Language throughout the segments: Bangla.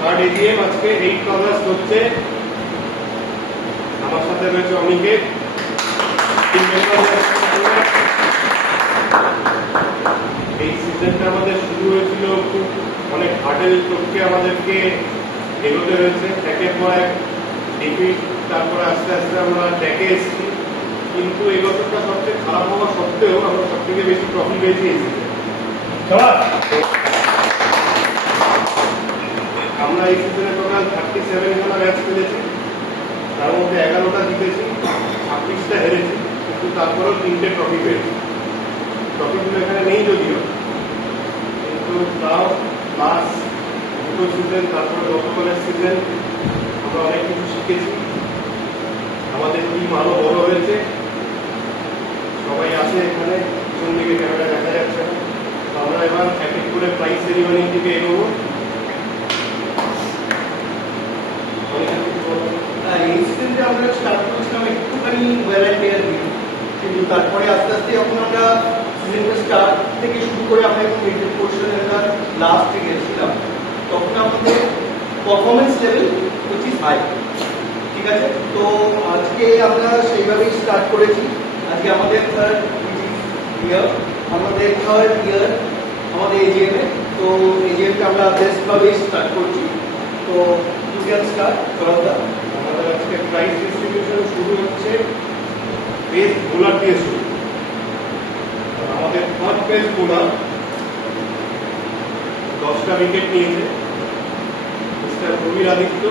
থার্ড এজিএম আজকে 8 অগাস্ট হচ্ছে। আমার সাথে রয়েছে অনিকেত। এই সিজনটা আমাদের শুরু হয়েছিল খুব অনেক হার্ডেল চোখকে আমাদেরকে এগোতে হয়েছে, একের পর এক ডিফিট, তারপরে আস্তে আস্তে আমরা ট্র্যাকে এসেছি। কিন্তু এই বছরটা সবচেয়ে খারাপ হওয়া সত্ত্বেও আমরা সব থেকে বেশি ট্রফি পেয়েছি এই সিজনে। আমরা এই সিজনে টোটাল 37 খানা ম্যাচ খেলেছি, তার মধ্যে 11টা জিতেছি, 26টা হেরেছি, কিন্তু তারপরেও 3টে ট্রফি পেয়েছি। ট্রফিগুলো এখানে নেই যদিও, কিন্তু তাও লাস্ট দুটো সিজন, তারপরে গতকালের সিজন আমরা অনেক কিছু শিখেছি। আমাদের টিম আরো বড় হয়েছে, সবাই আছে এখানে, পিছন দিকে ক্যামেরা দেখা যাচ্ছে না। আমরা এবার এক এক করে প্রাইজ সেরিমনির দিকে এগোবো। এই সিজনটা আমরা স্টার্ট করেছিলাম একটুখানি ওয়েল অ্যান্ড টেয়ার দিয়ে, কিন্তু তারপরে আস্তে আস্তে যখন আমরা সিজনটা স্টার্ট থেকে শুরু করে আমরা এখন মিডল পোর্শনের লাস্ট দিকে গেছিলাম, তখন আমাদের performance level which is high. ঠিক আছে, তো আজকে আমরা সেইভাবেই স্টার্ট করেছি। আজকে আমাদের থার্ড ইয়ার আমাদের এজিএমে, তো এজিএমটা আমরা বেস্টভাবেই স্টার্ট করছি। তো ইউ ক্যান স্টার্ট ফরদা। আমাদের আজকে প্রাইজ ডিস্ট্রিবিউশন শুরু হচ্ছে বেস্ট বোলার দিয়ে শুরু। আমাদের ফার্স্ট বেস্ট বোলার 10টা উইকেট নিয়েছে, মিস্টার প্রবীর আদিত্য।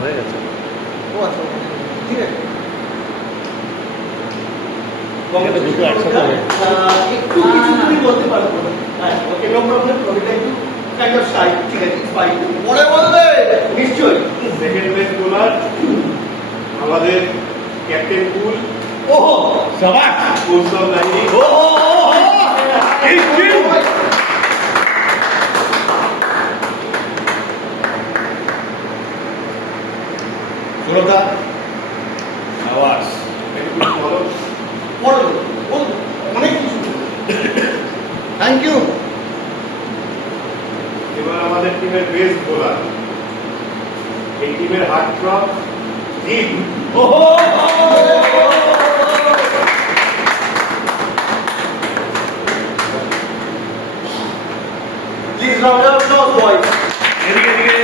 হয়ে গেছে। ও আচ্ছা, ঠিক আছে। দুটো একসাথে হবে। একটু কিছু তুমি বলতে পারবো না। হ্যাঁ, ওকে, নো প্রবলেম। প্রবলেম একটু কাইন্ড অফ শাই, ঠিক আছে, ফাইন। পরে বলবে নিশ্চয়ই। সেকেন্ড বেস্ট বোলার আমাদের ক্যাপ্টেন কুল। ওহো, শাবাশ। কৌশল লাইনি। সুরতা শাবাশ। বলো, অনেক কিছু। Thank you. এবার আমাদের টিমের বেস্ট বোলার, এই টিমের হার্ট থ্রব জিৎ। ওহো, please round up applause boys. এদিকে এদিকে।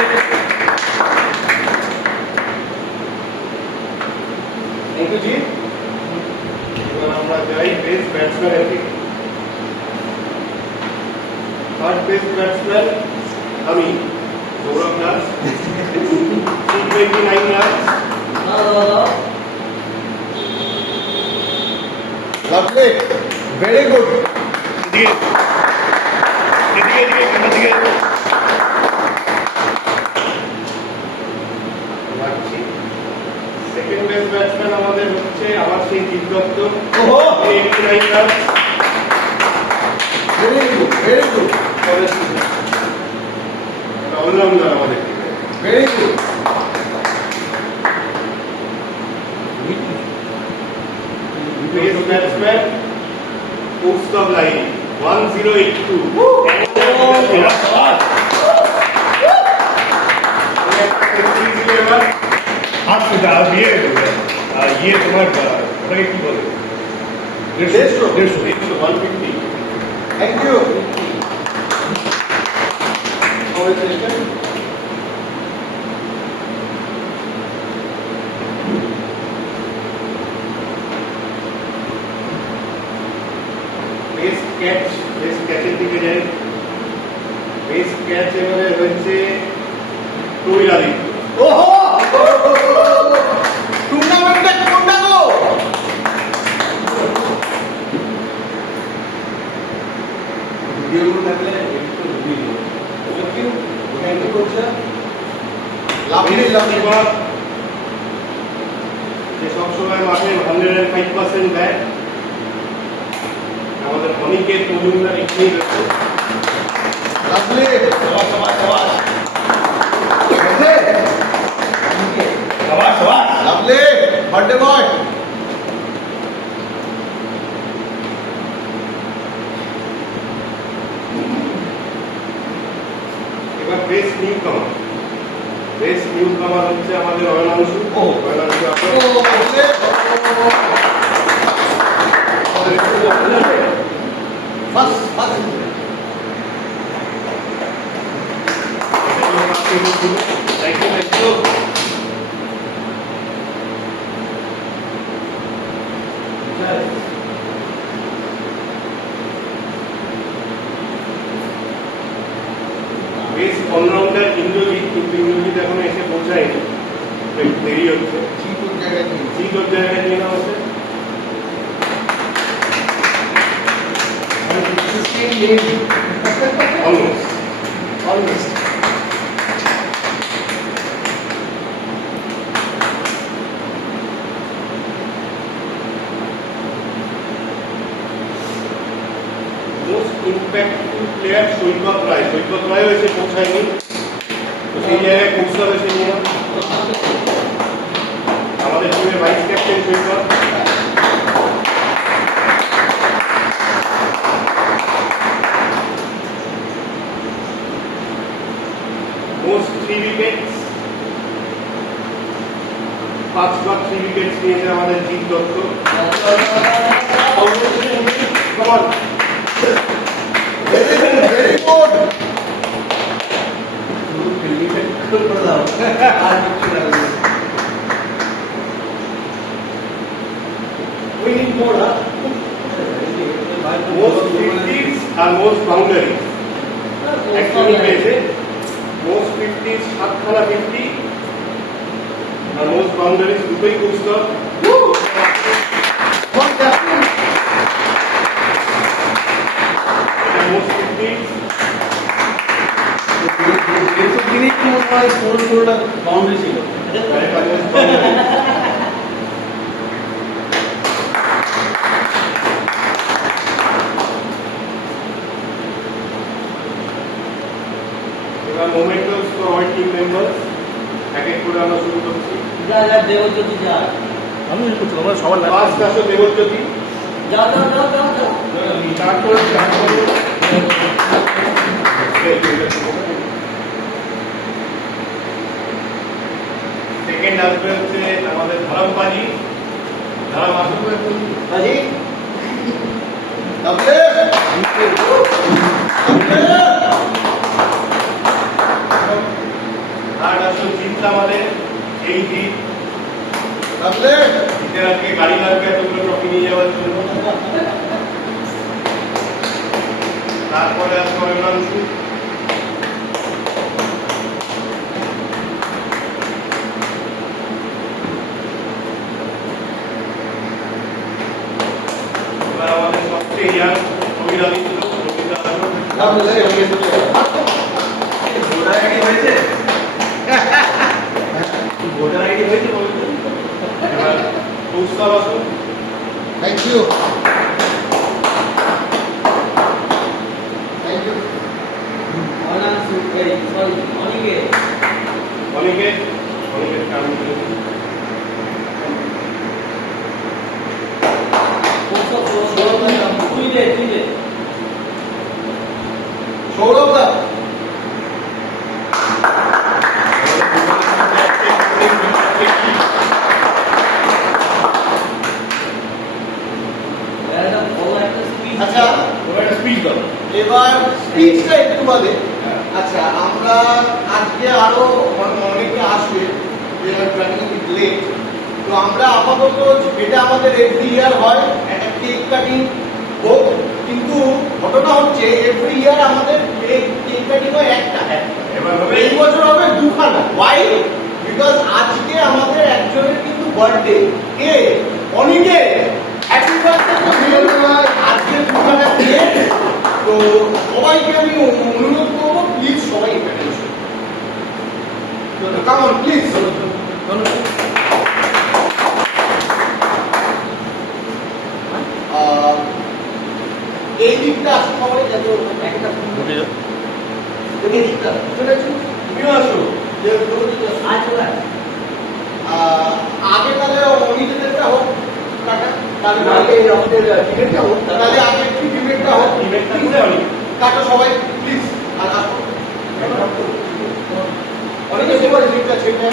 Thank you ji. এবার আমরা যাই বেস্ট ব্যাটসম্যানের দিকে। থার্ড বেস্ট ব্যাটসম্যান আমি, Gaurav Das, 229 runs. Lovely, very good. এদিকে এদিকে এদিকে এদিকে। সেকেন্ড বেস্ট ব্যাটসম্যান আমাদের হচ্ছে আমার সেই জিৎ দত্ত, ওহো, 89 runs. Very good, very good, allrounder আমাদের টিমে। Very good. Best batsman Kaustav Laini, 1082। এবার হাত সোজা ইয়ে তোমার ওটাকে কি বলে? 150। 150। Thank you. Congratulations. বেস্ট ক্যাচের দিকে যাই। বেস্ট ক্যাচ এবারে হচ্ছে প্রবীর আদিত্য। ওহো, টুর্নামেন্টে কোনটা গো? ভিডিওগুলো থাকলে একটু video. Thank you. Thank you কোচা। Lovely, lovely. যে সবসময় মাঠে 105 5% দেয়। আমাদের অনেকের মজুমদার এখানেই রয়েছে। লাভলি সবাই সবাই সবাই সবার সবার লাভলি বার্থডে বয় এবার বেস্ট নিউ কামার হচ্ছে আমাদের অয়নাংশু। ও। অয়নাংশু আপনার ও lovely first first thank you. Best allrounder Indrajit, কিন্তু ইন্দ্রজিৎ এখনো এসে পৌঁছায়নি, একটু দেরি হচ্ছে। চিকুর জায়গায় নিয়ে জিৎ ওর জায়গায় নিয়ে নেওয়া হচ্ছে। Almost almost most impactful player Saikat রায়ও এসে পৌঁছায়নি, তো সেই জায়গায় পৌঁছতে হবে সেই নিয়ে। আমাদের টিমের vice captain Saikat. Most 3 wickets, 5বার 3 উইকেটস নিয়েছে আমাদের Jeet Dutta. Come on. Very good আর কিছু লাগবে we need more Most 50s R most boundaries একজনই পেয়েছে। মোস্ট 50s 7খানা 50 আর মোস্ট বাউন্ডারিজ দুটোই খুঁজতে। মোস্ট 50s এসব জিনিস কি মনে হয় ষোলোটা বাউন্ডারি ছিল আর একটা মোস্ট বাউন্ডারিজ। এবার মোমেন্টাস ফর অল টিম মেম্বার্স, এক এক করে আমরা শুরু করছি। যা যা দেবজ্যোতি যা আমি করছি তোমরা সবার ফার্স্ট আসো দেবজ্যোতি। যাও যাও যাও যাও যাও সেকেন্ড আসবে হচ্ছে আমাদের ধরমপাজি। ধরম আসবে বাজি ডাবলে থার্ড আসো জিত আমাদের এই জিত। ডাবলে জিতের আজকে গাড়ি লাগবে এতগুলো ট্রফি নিয়ে যাওয়ার জন্য। তারপরে আসবে অয়নাংশু। এবার আমাদের সবচেয়ে ইয়াং অভিরাদিত্য রবীন্দ্র আসবে। ডাবলে ভোটার আইডি হয়েছে ভোটার আইডি হয়েছে বলুন এবার কৌস্তব আসুন। থ্যাংক ইউ থ্যাংক ইউ অনান্সু এই সরি অনিকে অনেকের কারণ করেছি। তুই দে সৌরভ দা একটা বড় একটা স্পিচ আচ্ছা তোমরা একটা স্পিচ দাও। এবার স্পিচটা একটু বাদে আচ্ছা আমরা আজকে আরো অনেকে আসবে যে রানিং উইথ লেট তো আমরা আপাতত যেটা আমাদের এভরি ইয়ার হয় একটা কেক কাটিং হোক কিন্তু ঘটনা হচ্ছে এভরি ইয়ার আমাদের কেক কাটিং হয় একটা এবার হবে এই বছর হবে দুখানা ওয়াই বিকজ আজকে আমাদের একজনের কিন্তু বার্থডে কে অনিকে হ্যাপি বার্থডে আজকে দুখানা কেক তো সবাইকে আমি অনুরোধ করবো প্লিজ সবাই এখানে এসো কাম অন প্লিজ এই দিকটা আসো সবাই এত একটা এই দিকটা চলে আসো তুমিও আসো যে আগে তাহলে অনিতেরটা হোক কাটা তাহলে আগে আমাদের টিকিটটা হোক তাহলে আগে টিকিটটা হোক কাটা সবাই প্লিজ আর আসো অনেকে সবাই টিকিটটা ছেড়ে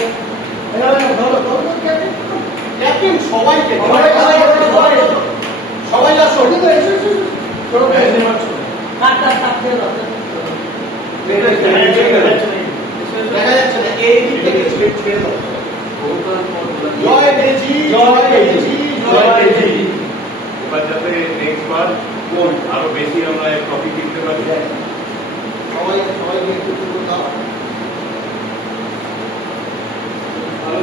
ক্যাপ্টেন সবাইকে সবাই আসো দেখা যাচ্ছে না এই দিক থেকে ছেড়ে দাও জয় বেজি জয় বেজি জয় বেজি এবার যাতে নেক্সট বার আরো বেশি আমরা ট্রফি কিনতে পারি। সবাই সবাইকে একটু দাও ভালো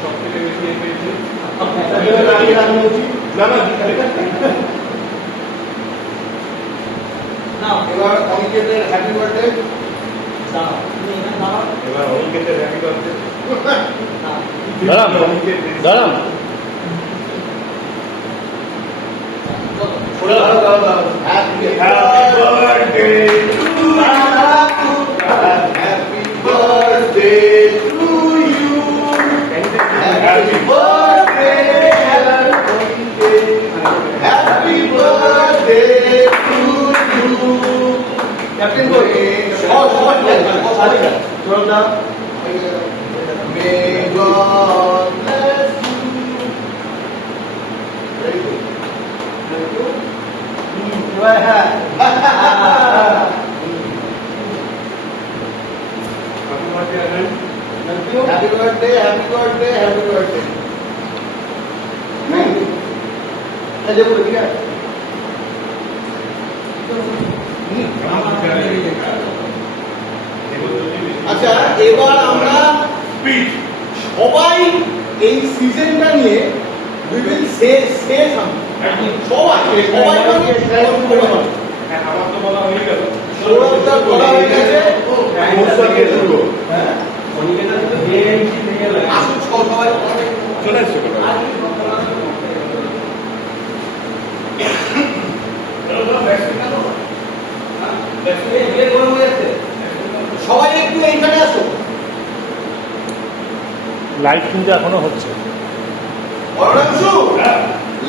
সব থেকে বেশি এ পেয়েছি না এবার অনিকেতের হ্যাপি বার্থডে এবার অনিকেতের হ্যাপি বার্থডে। দাঁড়ান happy birthday happy birthday to you happy birthday happy birthday to you captain বলে সবাই চলনা may god bless you very good Happy birthday, happy birthday, happy birthday. আজকে বলে দিই আচ্ছা এবার আমরা সবাই এই সিজনটা নিয়ে we will say something সবাই আমার তো বলা হয়ে গেল সৌরভটা বলা হয়ে গেছে আসুন সবাই চলে আসছে সবাই একটু এইখানে আসো লাইভ কিন্তু এখনো হচ্ছে অরণাংশু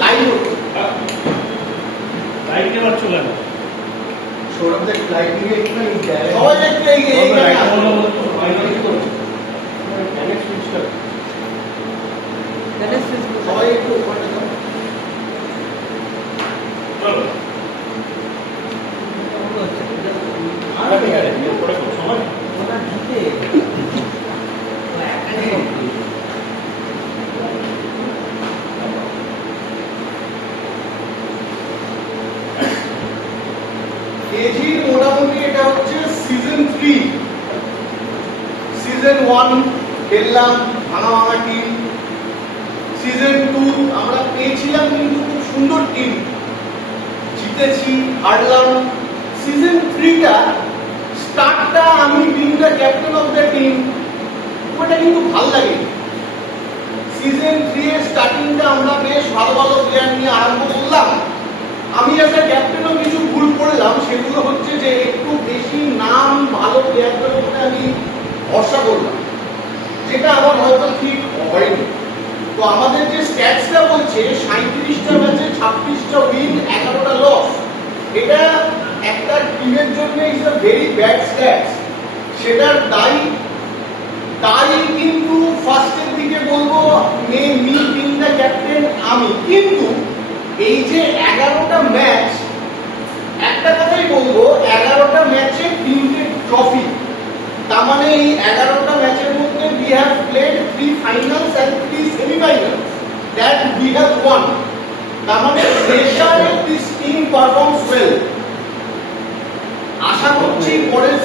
লাইন লাইভ এবার চলে না সৌরভদের লাইট নিয়ে একটু সবাই একটু এইখানে আসো সবাই একটু ওখানে যাও কেজির মোটামুটি এটা হচ্ছে সিজন 3 সিজন 1 খেললাম ভাঙা ভাঙা টিম সিজন 2 আমরা পেয়েছিলাম কিন্তু খুব সুন্দর টিম জিতেছি হারলাম সিজন 3 টা স্টার্টটা আমি being the captain of the team ওটা কিন্তু ভালো লাগে সিজন 3 এর স্টার্টিংটা আমরা বেশ ভালো ভালো প্লেয়ার নিয়ে আরম্ভ করলাম আমি একটা ক্যাপ্টেনও কিছু ভুল করলাম সেগুলো হচ্ছে যে একটু বেশি নাম ভালো প্লেয়ারদের উপরে আমি ভরসা করলাম যেটা আমার হয়তো ঠিক হয়নি তো আমাদের যে স্ট্যাটসটা বলছে 37টা ম্যাচে 26টা উইন 11টা লস এটা একটা টিমের জন্য is a very bad stats সেটার তাই কিন্তু ফার্স্টের দিকে বলবো মে মি বিং দ্য ক্যাপ্টেন আমি কিন্তু এই যে 11টা ম্যাচ একটা কথাই বলবো 11টা ম্যাচে 3টে ট্রফি তার মানে এই 11টা ম্যাচের মধ্যে we have played 3 finals and 3 semi-finals that we have won তার মানে প্রেসারে this team performs well আশা করছি পরের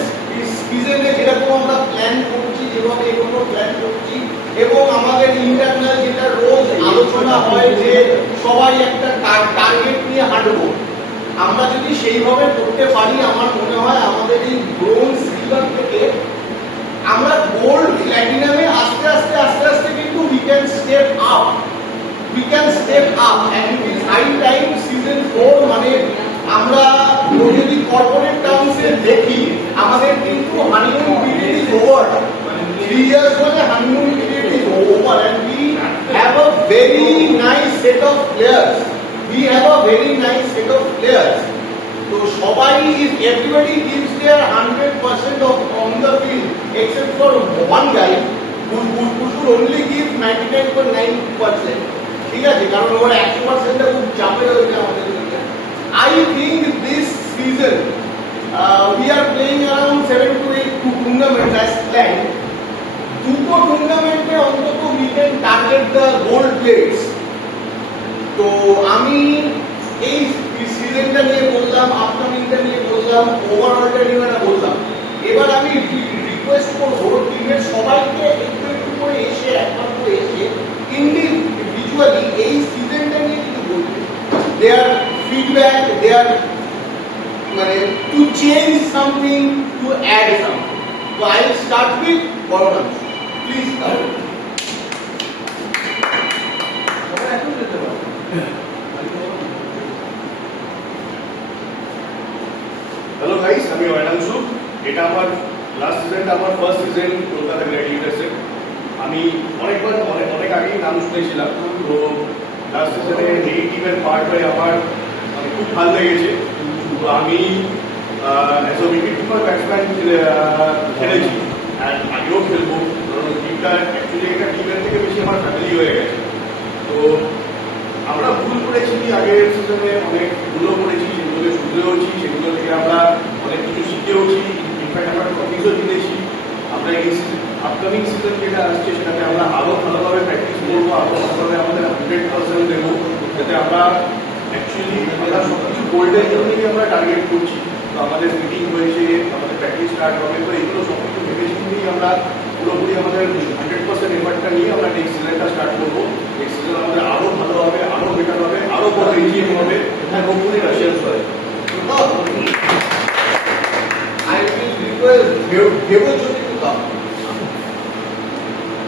সিজনে যেরকম আমরা প্ল্যান করছি যেভাবে এগুলো প্ল্যান করছি এবং আমাদের ইন্টারনাল যেটা রোজ আলোচনা হয় যে সবাই একটা টার্গেট নিয়ে হাঁটবো আমরা যদি সেইভাবে করতে পারি আমার মনে হয় আমাদের এই ব্রোঞ্জ সিলভার থেকে আমরা গোল্ড প্ল্যাটিনামে আস্তে আস্তে আস্তে আস্তে কিন্তু we can step up and it is high time season 4 মানে আমরা যদি কর্পোরেট টার্মসে দেখি আমাদের কিন্তু honeymoon period is over 3 years মানে honeymoon period is over and we have a very nice set of players তো সবাই everybody gives their 100% of on the field except for one guy who should only give 99.9%. ঠিক আছে, কারণ ওর 100% টা খুব চাপের হয়ে যায় আমাদের জন্য। I think this season we are playing around 7 to 8 tournaments as planned. দুটো টুর্নামেন্টে অন্তত we can target the gold plates. তো আমি এই সিজনটা নিয়ে বললাম, আপকামিংটা নিয়ে বললাম, ওভারঅলটা নিয়ে বললাম। এবার আমি রিকোয়েস্ট করবো টিমের সবাইকে একটু একটু করে এসে একবার করে এসে ইন্ডিভিজুয়ালি এই সিজনটা নিয়ে কিছু বলবে। দেয়ার ফিডব্যাক, দেয়ার মানে to change something, to add something. তো আই উইল স্টার্ট উইথ বড়মান, প্লিজ স্টার্ট। হ্যালো গাইস, আমি অয়নাংশু। এটা আমার লাস্ট সিজনটা, আমার ফার্স্ট সিজন কলকাতা গ্ল্যাডিয়েটার্সের। আমি অনেক আগেই নাম শুনেছিলাম। তো লাস্ট সিজনে এই টিমের পার্ট হয়ে আমার খুব ভালো লেগেছে। তো আমি as a wicket keeper batsman খেলেছি, অ্যান্ড আগেও খেলবো, কারণ টিমটা অ্যাকচুয়ালি একটা টিমের থেকে বেশি আমার ফ্যামিলি হয়ে গেছে। তো আমরা ভুল করেছি আগের সিজনে, অনেক ভুলও করেছি, সেগুলোকে শুধরেওছি, সেগুলো থেকে আমরা অনেক কিছু শিখেওছি, ইনফ্যাক্ট আমরা ট্রফিজও জিতেছি। আমরা এই আপকামিং সিজন যেটা আসছে সেটাতে আমরা আরও ভালোভাবে প্র্যাকটিস করবো, আরও ভালোভাবে আমাদের 100% দেবো, যাতে আমরা অ্যাকচুয়ালি আমরা সব কিছু গোল্ডের জন্যই আমরা টার্গেট করছি। তো আমাদের মিটিং হয়েছে, আমাদের প্র্যাকটিস স্টার্ট হবে, তো এগুলো সব কিছু ভেবে চিন্তেই আমরা পুরোপুরি আমাদের 100% এফার্টটা নিয়ে আমরা নেক্সট সিজনটা স্টার্ট করবো। নেক্সট সিজন আমাদের আরও ভালো হবে, আরও বেটার হবে, আরও বড় এজিএম হবে, এবং হোপফুলি রাশিয়ান হয়। I will request Devajyoti to come.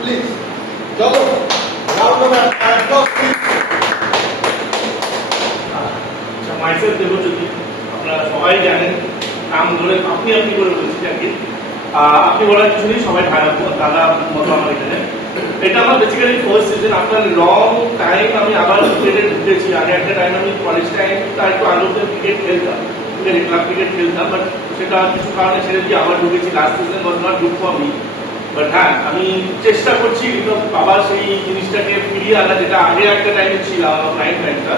Please. চলো, round of applause, please. আচ্ছা, মাইসেলফ দেবজ্যোতি, আপনারা সবাই জানেন, নাম ধরে আপনি করে বলছি আর কি। আপনি বলার কিছু নেই, সবাই দাদা মতো আমার এখানে। এটা আমার basically first season. After long time আমি আবার ক্রিকেটে ঢুকেছি। আগে একটা টাইম আমি কলেজ টাইম তার একটু আলোতে ক্রিকেট খেলতাম, ক্লাব ক্রিকেট খেলতাম, বাট সেটা কিছু কারণে ছেড়ে দিয়ে আবার ঢুকেছি। Last season was not good for me, but হ্যাঁ আমি চেষ্টা করছি আবার সেই জিনিসটাকে ফিরিয়ে আনা, যেটা আগে একটা টাইমে ছিল আমার প্রাইম টাইমটা।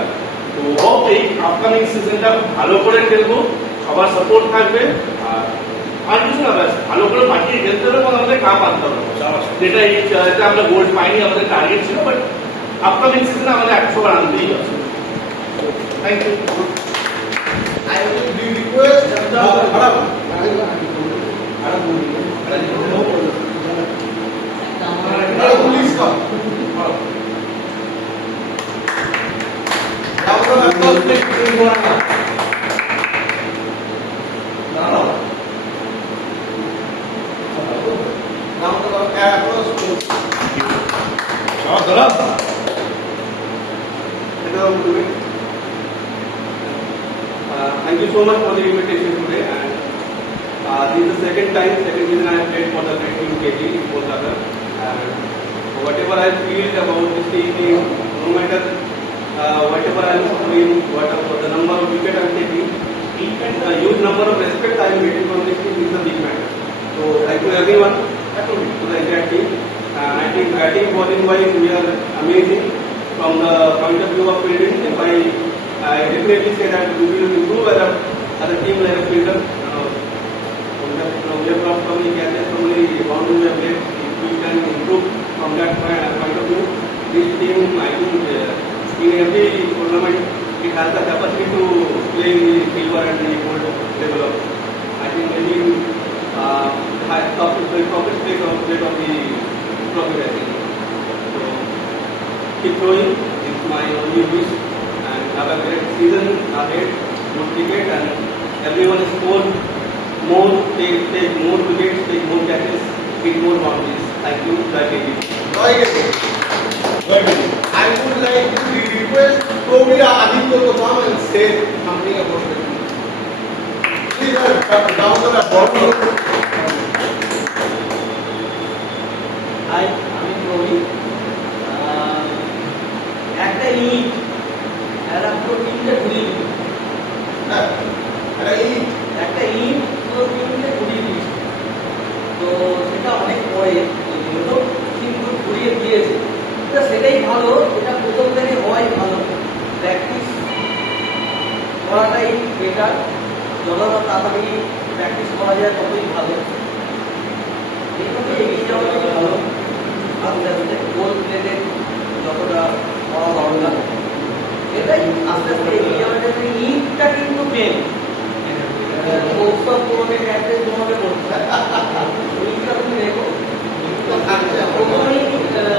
তো হোপ এই আপকামিং সিজনটা ভালো করে খেলবো, সবার সাপোর্ট থাকবে, আর কিছু না, ব্যাস ভালো করে পাঠিয়ে খেলতে হবে এবং আমাদের কাপ আনতে হবে, যেটা এটা আমরা গোল্ড পাইনি, আমাদের টার্গেট ছিল, বাট আপকামিং সিজনে আমাদের 100বার আনতেই আছে। Thank you. I will request please come. Round of applause, please. Round of applause, please. Thank you so much for the invitation today. And this is the second season I have played for the great team KG in Kolkata. And whatever I feel about this team, no matter whatever I am doing, whatever the number of wicket I am taking, the huge number of respect I am getting from this team is a big matter. So thank you everyone, to the entire team. I think batting, bowling wise we are amazing. From the point of view of fielding, if I definitely say that we will improve as a team like a fielder. We have lost so many catches, so many boundaries we have played. If we can improve from that point of view, this team, I think, in every tournament, it has the capacity to play in the silver and the gold level of. I think maybe top state of the trophy, I think. So keep going. It's my only wish, and have a great season ahead. good cricket, and everyone score more, take more wickets, take more catches, hit more boundaries. Thank you, Jai KG. I would like to request Toby Aditya to come and say something about it. Please, down to the bottom. Hi, আমি রবি। একটা ইউনিট এরা পুরো টিমকে ঘুরিয়ে দিল। একটা ইউনিট পুরো টিমকে ঘুরিয়ে দিয়েছে। তো সেটা অনেক পরে যেহেতু টিমকে ঘুরিয়ে দিয়েছে, এটা সেটাই ভালো, এটা প্রথম থেকে হওয়াই ভালো। প্র্যাকটিস করাটাই বেটার, যত তাড়াতাড়ি প্র্যাকটিস করা যায় ততই ভালো। এইভাবে এগিয়ে যাওয়াটাই ভালো। আস্তে আস্তে গোল প্লেতে যতটা করা দরকার এটাই আস্তে আস্তে এগিয়ে যাওয়া যাবে। ইটটা কিন্তু মেন, মৌসুম তোমাকে ক্যাপ্টেন তোমাকে করতে ইটটা তুমি দেখো, প্রথমেই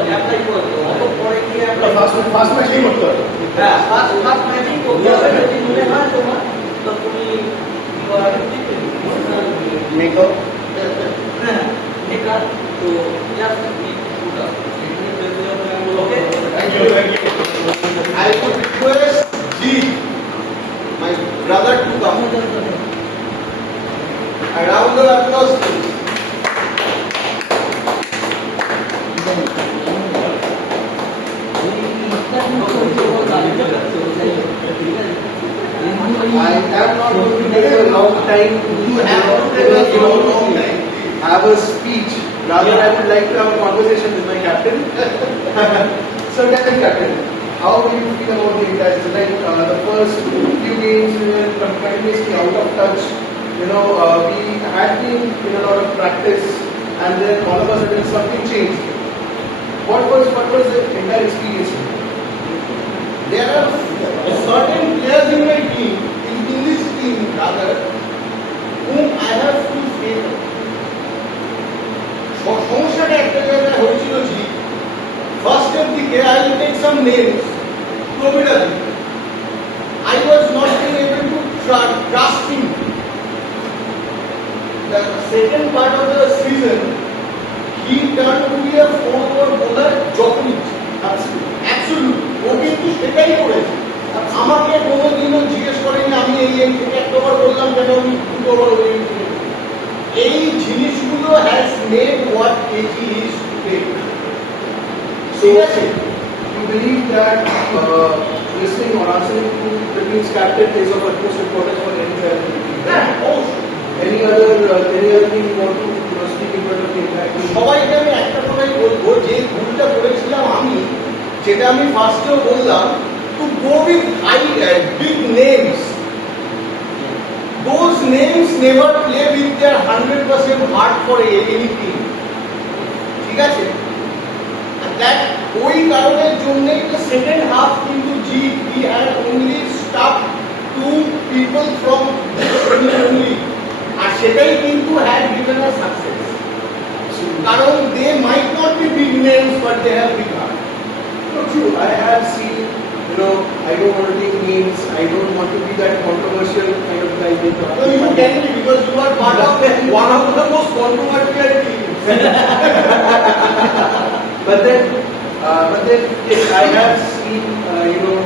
অ্যাপ্লাই করতে অত পরে গিয়ে ফার্স্ট ম্যাচেই করতে হবে। হ্যাঁ ফার্স্ট ম্যাচেই করতে হবে। যদি মনে হয় তোমার তো তুমি কি করা Makeup. হ্যাঁ এটা তো just okay. Thank you, thank you. I would request G, my brother, to come. A round of applause, please. I am not going to take a long time You have to take a long time. have a speech. Rather, I would like to have a conversation with my captain. So, Captain, how do you feel about the entire season? Like the first few games, we were continuously out of touch. You know, we had been in a lot of practice, and then all of a sudden something changed. What was the entire experience? There are certain players in my team, in this team rather, whom I have full faith in. সমস্যাটা একটা জায়গায় হয়েছিল জি, ফার্স্টের দিকে I will take some names. Toby, I was not being able to trust him. The second part of the season, he turned to be a forward bowler, Djokovic. Absolutely. ও কিন্তু সেটাই করেছে। আমাকে কোনোদিনও জিজ্ঞেস করেনি আমি এই থেকে একটা ওভার বললাম কেন আমি দুটো ওভার ওই এই জিনিসগুলো has made what KG is today. ঠিক আছে, You believe that listening or answering to the team's captain is of utmost importance for any player in the team? হ্যাঁ অবশ্যই। Any other thing you want to speak in front of the entire team? সবাইকে আমি একটা কথাই বলবো, যে ভুলটা করেছিলাম আমি, যেটা আমি ফার্স্টেও বললাম, to go with high big names. Those names never play with their 100% heart for anything. ঠিক আছে? That ওই কারণের জন্যই তো সেকেন্ড হাফ কিন্তু we had only stuck 2 people from only, আর সেটাই কিন্তু had given us success. কারণ they might not be big names but they have big heart. No, true. I have seen, you know, I don't want to take names. I don't want to be that controversial kind of guy. So you can be, because you are part of one of the most controversial teams. But then, yes, I have seen, you know,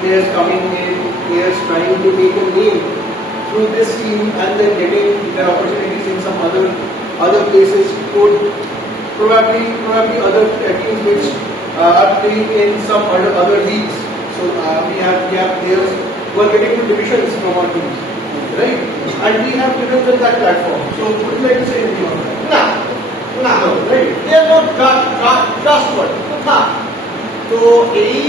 players coming in, players trying to make a name through this team and then getting their opportunities in some other places. Could probably other teams which are playing in some other leagues. So we have players who are getting to divisions from our teams, right? And we have given them that platform. So would you like to say anything on that? No, Right? they are not trustworthy. So এই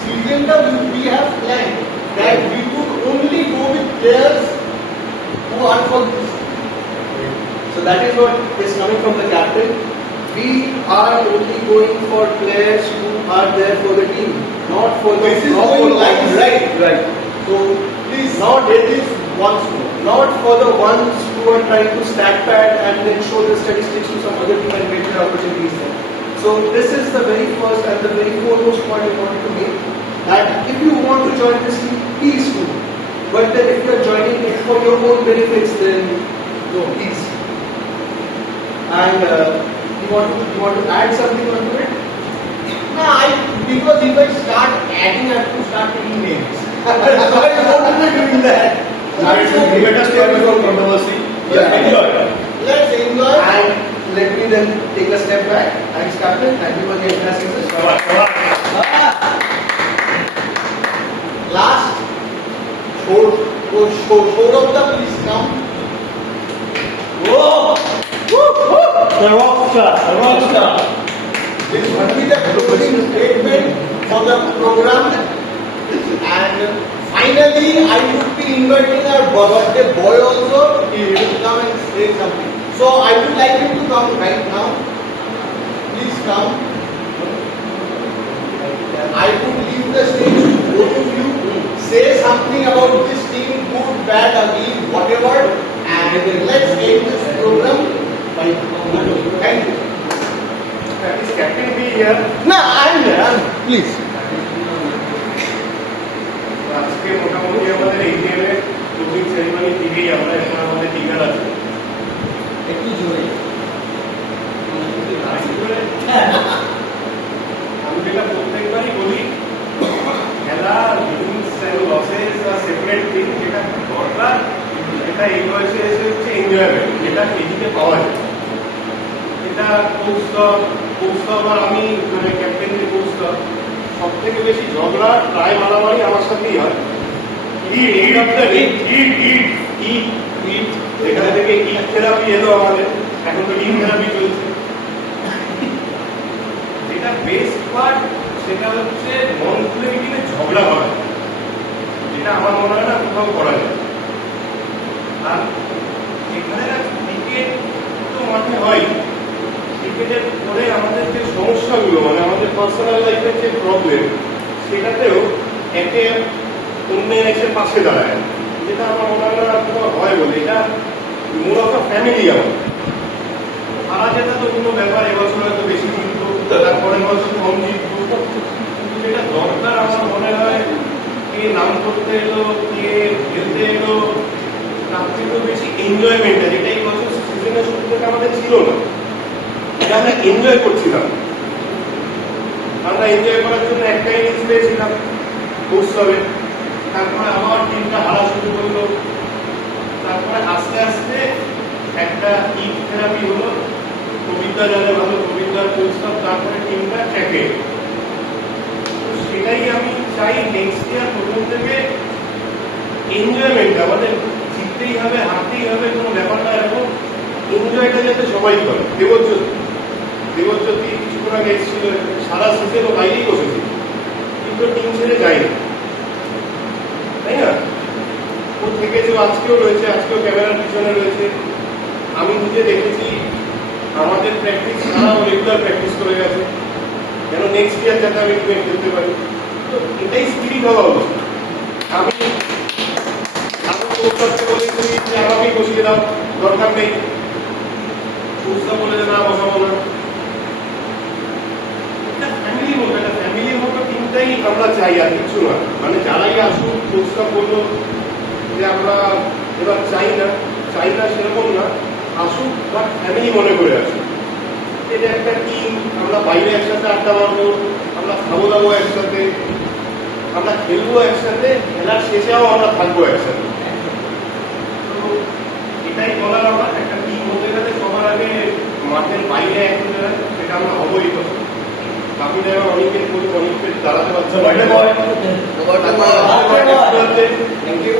seasonটা we have planned that we could only go with players who are for this. So that is what is coming from the captain. We are only going for players who are there for the team, not for the This is not going for the live, ones- right? Right. So please not get this once more. Not for the ones who are trying to stack pad and then show the statistics to some other team and get their opportunities there. So this is the very first and the very foremost point I wanted to make. That if you want to join this team, please do. But then if you are joining it for your own benefits, then no, please. And you want to add something onto it? No, because if I start adding, I have to start taking names. So I won't be doing that. Let us stay away from controversy. Yeah. Enjoy. Let's enjoy. And let me then take a step back. Thanks, Captain. Thank you for the emphasis. Last, Saurabh, please come. Whoa! The rockstar. This will be the closing statement for the program. And finally, I would be inviting our birthday boy also. He will come and say something. So I would like him to come right now. Please come. I would leave the stage to both of you. Say something about this team, good, bad, ugly, whatever. And let's end this program. Thank you. Is Captain be here? No, I'm there. Please. আজকে মোটামুটি আমাদের এই গেমে ক্লোজিং সেরিমনি দিকেই আমরা এখন আমাদের টিকার আছে একটু জোরে আমি যেটা প্রত্যেকবারই বলি খেলা winnings and losses are separate thing, যেটা দরকার এটা এই বয়সে এসে হচ্ছে এনজয়মেন্ট, যেটা কেজিতে পাওয়া যায়। এটা কৌস্তব আর আমি মানে ক্যাপ্টেন যে কৌস্তব, সব থেকে বেশি ঝগড়া প্রায় মারামারি আমার সাথেই হয়। এখানে থেকে ইট থেরাপি এলো আমাদের, এখন তো ইট থেরাপি চলছে। যেটা বেস্ট পার্ট সেটা হচ্ছে মন খুলে মিটিংয়ে ঝগড়া করা, যেটা আমার মনে হয় না কোথাও করা যায়। আর এখানে ক্রিকেট তো মাঠে হয়, ক্রিকেটের পরে আমাদের যে সমস্যাগুলো মানে আমাদের পার্সোনাল লাইফের যে প্রবলেম, সেটাতেও একে অন্যের এসে পাশে দাঁড়ায়, যেটা আমার মনে হয় না কোথাও হয় বলে। এটা মূলত ফ্যামিলি আমার। হারা যেটা তো কোনো ব্যাপার, এবছর হয়তো বেশি জিতবো, তারপরে বছর কম জিতবো, কিন্তু যেটা দরকার আমার মনে হয় কে নাম করতে এলো, কে খেলতে এলো, তার থেকেও বেশি এনজয়মেন্টটা, যেটা এই বছর সিজনের শুরু থেকে আমাদের ছিল না। এটা আমরা এনজয় করছিলাম, আমরা এনজয় করার জন্য একটাই ইনিংস পেয়েছিলাম উৎসবে, তারপরে আবার টিমটা হারা শুরু করলো, তারপরে আস্তে আস্তে একটা ইট থেরাপি হলো, কবিতা জানে ভালো, কবিতার উৎসব, তারপরে টিমটা ট্র্যাকে। সেটাই আমি চাই নেক্সট ইয়ার প্রথম থেকে এনজয়মেন্ট, আমাদের জিততেই হবে হারতেই হবে কোনো ব্যাপারটা, এরকম এনজয়টা যাতে সবাই করে। দেবজ্যোতি কিছুক্ষণ আগে এসেছিল, সারা সিজন ও বাইরেই বসেছিল, কিন্তু টিম ছেড়ে যায়নি, তাই না? ও থেকেছে, আজকেও রয়েছে, আজকেও ক্যামেরার পিছনে রয়েছে। আমি নিজে দেখেছি আমাদের প্র্যাকটিস ছাড়াও রেগুলার প্র্যাকটিস করে গেছে, যেন নেক্সট ইয়ার যাতে আমি টিমে খেলতে পারি। তো এটাই স্পিরিট হওয়া উচিত। আমি বলেছি যে আমাকেই বসিয়ে দাও, দরকার নেই, সুস্থ বলে যে না বসাবো না। ফ্যামিলির মতো টিমটাই আমরা চাই, আর কিছু না। মানে যারাই আসুক, প্রস্তাব করলো যে আমরা এবার চাই না সেরকম না, আসুক বাট ফ্যামিলি মনে করে আসুক। এটা একটা টিম, আমরা বাইরে একসাথে আড্ডা মারবো, আমরা খাবো দাবো একসাথে, আমরা খেলবো একসাথে, খেলার শেষেও আমরা থাকবো একসাথে। তো এটাই বলার আমার, একটা টিম হতে গেলে সবার আগে মাঠের বাইরে এক হতে হয়, সেটা আমরা হবোই তো। বাকি জায়গায় অনেকের দাঁড়াতে পারছে। Thank you.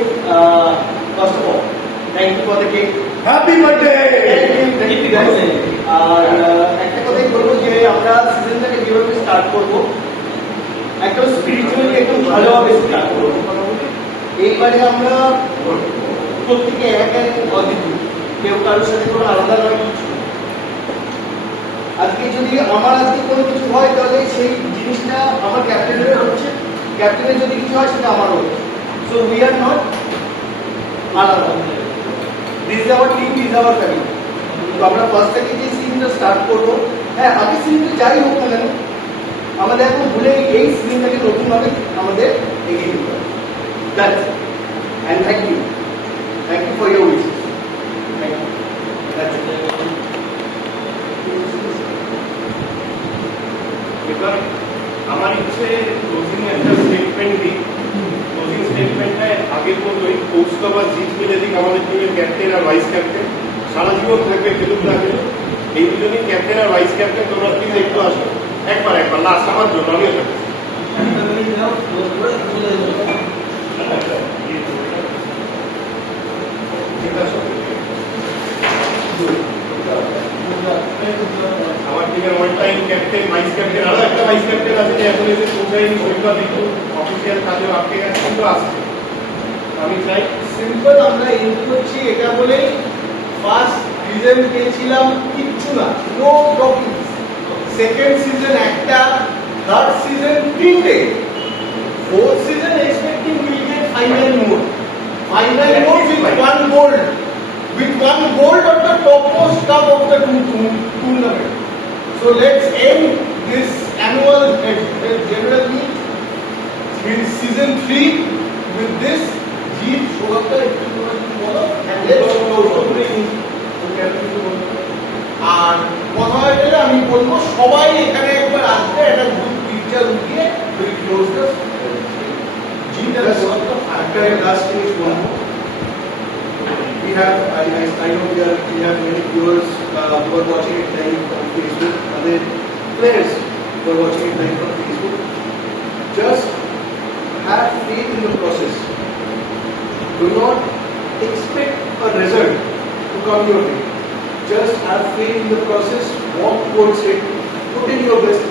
First of all, thank you for the cake. Happy birthday. Thank you guys. আর একটা কথাই বলবো যে আমরা সিজনটাকে কিভাবে স্টার্ট করবো, একদম স্পিরিচুয়ালি একদম ভালোভাবে স্টার্ট করবো। এইবারে আমরা প্রত্যেকে এক অদ্বিতীয়, কেউ কারোর সাথে কোনো আলাদা নয় কিছু। আজকে যদি আমার আজকে কোনো কিছু হয়, তাহলে সেই জিনিসটা আমার ক্যাপ্টেনের হচ্ছে, ক্যাপ্টেনের যদি কিছু হয় সেটা আমারও হচ্ছে। সো উই আর নট আলাদা, this is our team, this is our family. তো আমরা ফার্স্ট থেকে যে সিনটা স্টার্ট করবো, হ্যাঁ আগে সিনটা যাই হোক না কেন, আমাদের এখন ভুলে এই সিনটাকে নতুনভাবে আমাদের এগিয়ে নিতে হবে। That's And thank you. Thank you for your wishes. Thank you. That's it. এবার আমার ইচ্ছে ক্লোজিং একটা স্টেটমেন্ট দিই। ক্লোজিং স্টেটমেন্টটা আগের মতোই কৌশিক বা জিৎ মিলে দিক আমাদের টিমের ক্যাপ্টেন আর ভাইস ক্যাপ্টেন। সারা জীবন থাকবে খেলুক না খেলুক, এই দুজনই ক্যাপ্টেন আর ভাইস ক্যাপ্টেন। তোমরা প্লিজ একটু আসো, একবার লাস্ট আমার জন্য, আমিও থাকছি। ঠিক আছে, আমার টিমের all time captain, vice captain, আরো একটা ভাইস ক্যাপ্টেন আছে যে এখন এসে পৌঁছায়নি, সৈকত একটু অফিসিয়াল কাজেও আটকে গেছে, কিন্তু আসছে। আমি চাই সিম্পল আমরা এন্ট্রি করছি এটা বলেই ফার্স্ট সিজন পেয়েছিলাম কিচ্ছু না, নো টপিক। সেকেন্ড সিজন একটা, থার্ড সিজন তিনটে, fourth season expecting will get final mode. Final mode with one gold. With one gold of the topmost cup of the tournament. So let's end this annual general meet in season 3 with this. Jeet, Shobhakar, if you want to follow, and let's close the meeting. আর কথা হয়ে গেলে আমি বলবো সবাই এখানে একবার আসবে, একটা গ্রুপ পিকচার উঠিয়ে উইল ক্লোজ দ্য জিট আর Shobhakar. After I last finish one more, we have, I know we have many viewers who are watching it live on Facebook, other players who are watching it live on Facebook. Just have faith in the process. Do not expect a result to come your way. Just have faith in the process, walk towards it, put in your best,